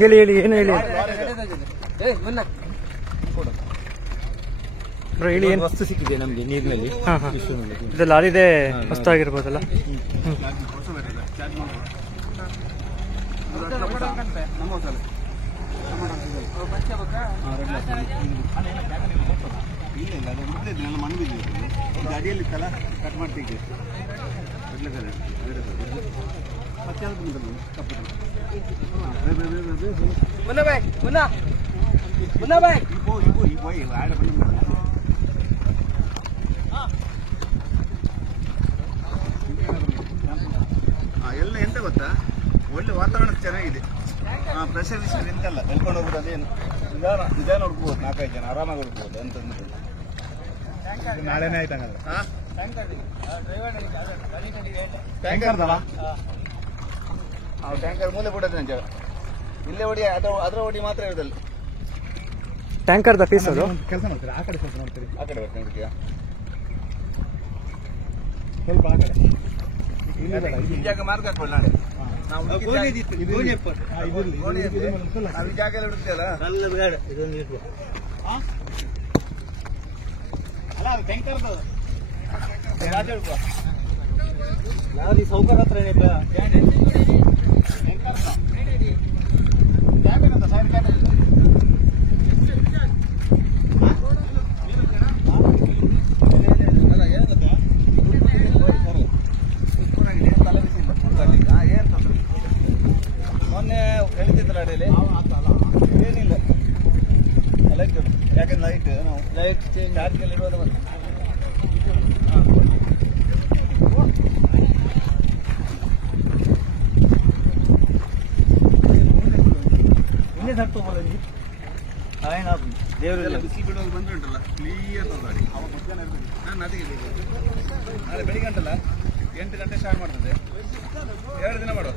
ಹೇಳಿ ಹೇಳಿ ಏನು ಹೇಳಿ ಹೇಳಿ ಏನು ವಸ್ತು ಸಿಕ್ಕಿದೆ ನಮಗೆ ನೀರಿನಲ್ಲಿ. ಇದು ಲಾರಿದೆ ವಸ್ತು ಆಗಿರ್ಬೋದಲ್ಲ. ಗಾಡಿಯಲ್ಲಿ ಕಟ್ ಮಾಡ್ತೀವಿ. ಎಲ್ಲ ಎಂತ ಗೊತ್ತಾ, ಒಳ್ಳೆ ವಾತಾವರಣ ಚೆನ್ನಾಗಿದೆ. ಪ್ರೆಷರ್ ಗಿಷರ್ ಎಂತಲ್ಲ, ಹೇಳ್ಕೊಂಡು ಹೋಗುದು ಅದೇನು ನಿಧಾನ ಹುಡುಕ್ಬೋದು. 4-5 ಜನ ಆರಾಮಾಗಿ ಹುಡುಕ್ಬೋದು ಅಂತ. ನಾಳೆನೇ ಆಯ್ತು ಹಂಗಾದ್ರೆ. ಟ್ಯಾಂಕರ್ದಲ್ಲ ಟ್ಯಾಂಕರ್ ಮೂಲೆ ಬಿಡೋದು ನಿಜ. ಇಲ್ಲೇ ಹೊಡಿ, ಅದರ ಹೊಡಿ ಮಾತ್ರ ಇರೋದಲ್ಲ. ಟ್ಯಾಂಕರ್ದ ಪೀಸ್ ಅದು ಕೆಲಸ ಮಾಡ್ತೀರಿ. ಆ ಕಡೆ ಸ್ವಲ್ಪ ನೋಡ್ತೀರಿ. ಆ ಕಡೆ ಬರ್ತೀನಿ ನೋಡ್ತೀಯಾ ಸ್ವಲ್ಪ ಆ ಕಡೆ. ಈ ಜಾಗ ಮಾರ್ಗ ಹಾಕ್ಬೋದು ನಾಳೆ. ನಾವು ಈ ಜಾಗ ಎಲ್ಲ ಹುಡುಕ್ತಿಯಲ್ಲ ಇದೊಂದು ಇಟ್ಕೊ. ಅಲ್ಲ ಅದು ಟ್ಯಾಂಕರ್ದು ಯಾವ್ದು ಈ ಸೌಕರ್ಯ ಹತ್ರ ಮೊನ್ನೆ ಹೇಳ್ತಿದ್ರು ಅಡಿಯಲ್ಲಿ ಏನಿಲ್ಲ. ಲೈಟ್ ಯಾಕಂದ್ರೆ ಲೈಟ್ ನಾವು ಲೈಟ್ ಚೇಂಜ್ ಚಾರ್ಜಲ್ಲಿ ಇರೋದು ಬಂದು ಇನ್ನೇ ಸತ್ತು ಹೋಗೋದು. ದೇವರೆಲ್ಲ ಬಿಸಿ ಬಿಡೋದು ಬಂದ್ರೆ ಉಂಟಲ್ಲ ಕ್ಲಿಯರ್ ಗಾಡಿ. ಅವಾಗ ಮಧ್ಯಾಹ್ನ ಇರಬೇಕು. ನಾನು ಅದಕ್ಕೆ ನಾಳೆ ಬೆಳಿಗ್ಗೆ ಉಂಟಲ್ಲ 8 ಗಂಟೆ ಸ್ಟಾರ್ಟ್ ಮಾಡ್ತದೆ. 2 ದಿನ ಮಾಡುವ.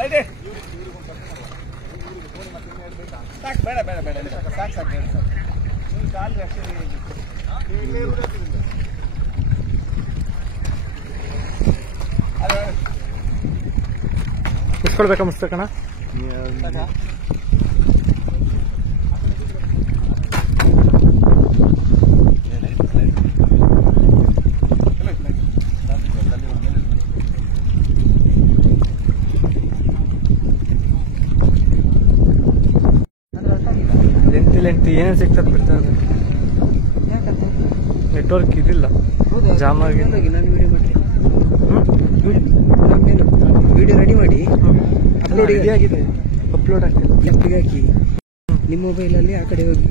ಲೈಟೇ ಸಾಕು, ಬೇಡ ಬೇಡ ಬೇಡ ಸಾಕು ಸಾಕು ಹೇಳಿ ಸಾಕು. ನೀವು ಕಾಲು ಅಷ್ಟೇ ಇಸ್ಕೊಳ್ಬೇಕಾ ಮುಸ್ತಕಣ? ಲೆಂತಿ ಏನೇನು ಸಿಗ್ತದೆ ಬಿಡ್ತಾರೆ. ನೆಟ್ವರ್ಕ್ ಇದಿಲ್ಲ, ಜಾಮ್ ಆಗಿ. ನಾನು ವಿಡಿಯೋ ರೆಡಿ ಮಾಡಿ ಅಪ್ಲೋಡ್ ಆಗಿದೆ. ಅಪ್ಲೋಡ್ ಆಗ್ತಿಲ್ಲ. ಲೆಫ್ಟಿಗೆ ಹಾಕಿ ನಿಮ್ಮ ಮೊಬೈಲಲ್ಲಿ ಆ ಕಡೆ ಹೋಗಿ.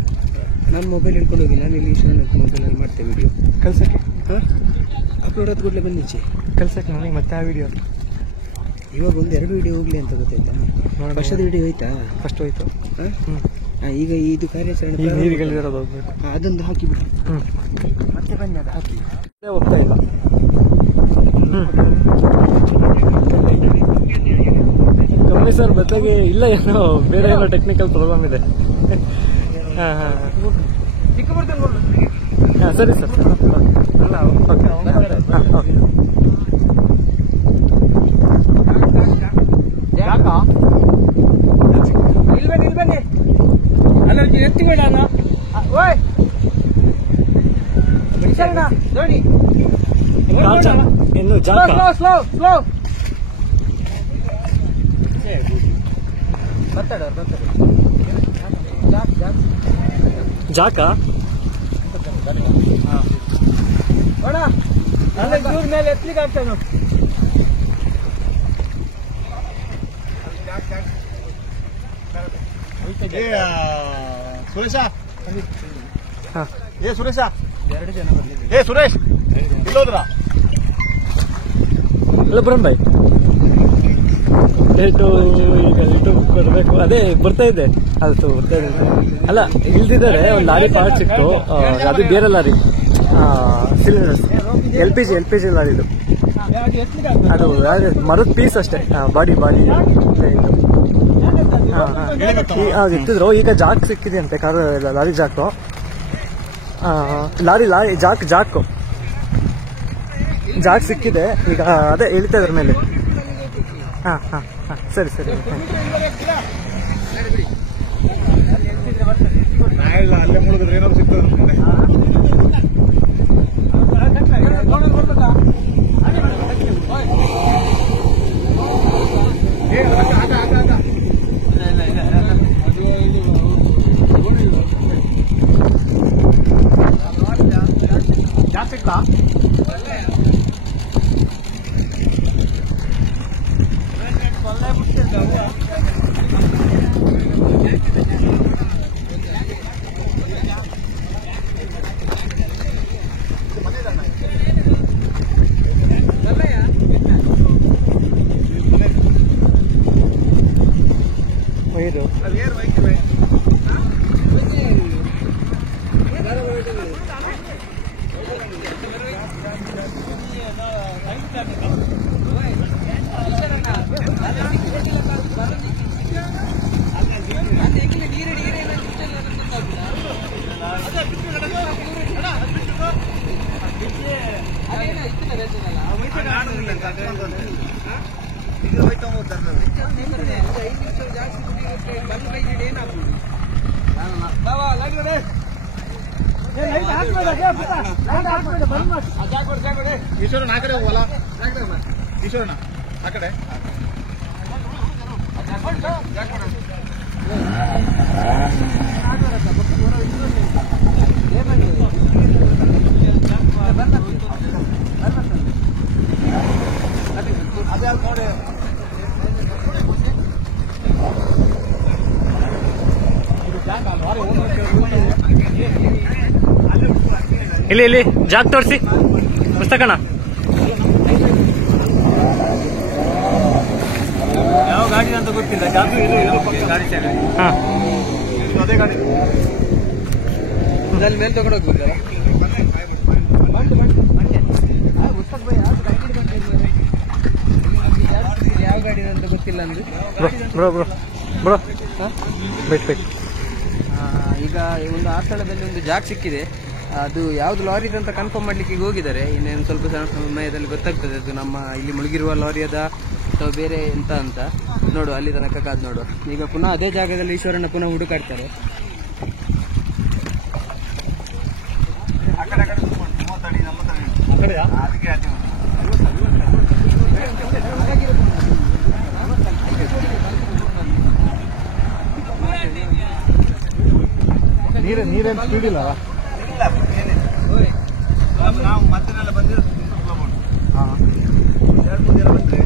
ನನ್ನ ಮೊಬೈಲ್ ಹಿಡ್ಕೊಂಡು ಹೋಗಿ, ನಾನು ಇಲ್ಲಿ ನನ್ನ ಮೊಬೈಲಲ್ಲಿ ಮಾಡ್ತೇವೆ ವಿಡಿಯೋ. ಕಳ್ಸಕ್ಕೆ ಅಪ್ಲೋಡ್ ಆದ ಕೂಡಲೇ ಬಂದಿಚ್ಚೆ ಕಳ್ಸಕ್ಕೆ ನನಗೆ ಮತ್ತೆ ಆ ವಿಡಿಯೋ. ಇವಾಗ 1-2 ವಿಡಿಯೋ ಹೋಗ್ಲಿ ಅಂತ ಗೊತ್ತಾಯ್ತಾ? ಫಸ್ಟದ ವಿಡಿಯೋ ಹೋಯ್ತಾ? ಫಸ್ಟ್ ಹೋಯ್ತು. ಈಗ ಇದು ಕಾರ್ಯಾಚರಣೆ ನೀರಿಗಳಿರೋದು ಹೋಗ್ಬೇಕು. ಅದೊಂದು ಹಾಕಿಬಿಟ್ಟು ಮತ್ತೆ ಬನ್ನಿ, ಅದು ಹಾಕಿ. ಹೋಗ್ತಾ ಇಲ್ಲ. ಕಮ್ಮಿ ಸರ್, ಬದಲಾಗಿ ಇಲ್ಲ, ಏನೋ ಬೇರೆ ಏನೋ ಟೆಕ್ನಿಕಲ್ ಪ್ರಾಬ್ಲಮ್ ಇದೆ. ಹಾಂ ಹಾಂ ಹಾಂ ಸರಿ ಸರ್. ಓಕೆ ಹಾಂ ಓಕೆ. ನಿಲ್ಬನ್ನಿ ಅಲ್ಲ, ಎತ್ತಿ ಬೇಡ ಅಣ್ಣ. ಓಯ್ ನೋಡಿ ಇನ್ನು ಜಾಕ ಸ್ಲೋ ಜಾಕ ದೂರ ಮೇಲೆ ಎತ್ತಲಿಕ್ಕೆ ಆಗ್ತೇನೆ. ಸುರೇಶ, ಸುರೇಶ, 2 ಜನ ಬಂದಿದ್ದೀವಿ. ಸುರೇಶ್ ಇಲ್ಲೋದ್ರ ಅಲ್ಲ ಬರೋಣ ಬಾಯ್. ಲೇಟು ಈಗ ಲೇಟು ಕೊಡಬೇಕು. ಅದೇ ಬರ್ತಾ ಇದೆ, ಅದು ಬರ್ತಾ ಇದೆ. ಅಲ್ಲ ಇಲ್ದಿದ್ದಾರೆ, ಒಂದು ಲಾರಿ ಪಾರ್ಟ್ ಸಿಕ್ತು. ಅದು ಬೇರೆ lorry, cylinders, L P G ಲಾರಿದು. ಅದು ಮರದ ಪೀಸ್ ಅಷ್ಟೇ, ಬಾಡಿ ಇತ್ತಿದ್ರು. ಈಗ ಜಾಕ್ ಸಿಕ್ಕಿದೆ ಅಂತೆ, ಕಾರು ಲಾರಿ ಜಾಕು. ಲಾರಿ ಜಾಕ್ ಸಿಕ್ಕಿದೆ ಈಗ. ಅದೇ ಹೇಳ್ತಾ ಇದ್ರ ಮೇಲೆ ಹಾಂ ಹಾಂ ಹಾಂ ಸರಿ ಸರಿ ಅಲ್ಲೇ ಮುಳುಗಿದ್ರೆ ಏನೋ ಸಿಗ್ತದೆ ಅನ್ಕೊಂಡೆ. ಜಾಸ್ತಿ ಸಿಗ್ತಾ ವೈರು ಈಶ್ವರನ ಆ ಕಡೆ ಹೋಗಲ್ಲ, ಈಶ್ವರನ ಆ ಕಡೆ ಇಲ್ಲಿ ಇಲ್ಲಿ ಜಾಗ ತೋರಿಸಿ ಪುಸ್ತಕನ ಯಾವ ಗಾಡಿ ಅಂತ ಗೊತ್ತಿಲ್ಲ. ಗಾಡಿ ಹಾಂ ಅದೇ ಗಾಡಿ ಮೇಲೆ ತಗೊಂಡು ಹೋಗ್ಬಿಡ್ತಾರೆ. ಯಾವ ಗಾಡಿ ಅಂತ ಗೊತ್ತಿಲ್ಲ ಅಂದ್ರೆ bro bro bro wait wait ಈಗ ಒಂದು ಆ ಸ್ಥಳದಲ್ಲಿ ಒಂದು ಜಾಗ ಸಿಕ್ಕಿದೆ. ಅದು ಯಾವ್ದು ಲಾರಿ ಅಂತ ಕನ್ಫರ್ಮ್ ಮಾಡ್ಲಿಕ್ಕೆ ಈಗ ಹೋಗಿದ್ದಾರೆ. ಇನ್ನೇನು ಸ್ವಲ್ಪ ಸಮಯದಲ್ಲಿ ಗೊತ್ತಾಗ್ತದೆ ಅದು ನಮ್ಮ ಇಲ್ಲಿ ಮುಳುಗಿರುವ ಲಾರಿ ಅದ ಅಥವಾ ಬೇರೆ ಎಂತ ಅಂತ. ನೋಡು ಅಲ್ಲಿ ತನಕ ಕಾದ್ ನೋಡು. ಈಗ ಪುನಃ ಅದೇ ಜಾಗದಲ್ಲಿ ಈಶ್ವರನ ಪುನಃ ಹುಡುಕಾಡ್ತಾರೆ. ನೀರೇನು ಸ್ಪೀಡ್ ಇಲ್ಲ ನಾವು ಮತ್ತೆಲ್ಲ ಬಂದಿರೋ ಹಾಂ 2-3 ದಿನ ಬಂದ್ರೆ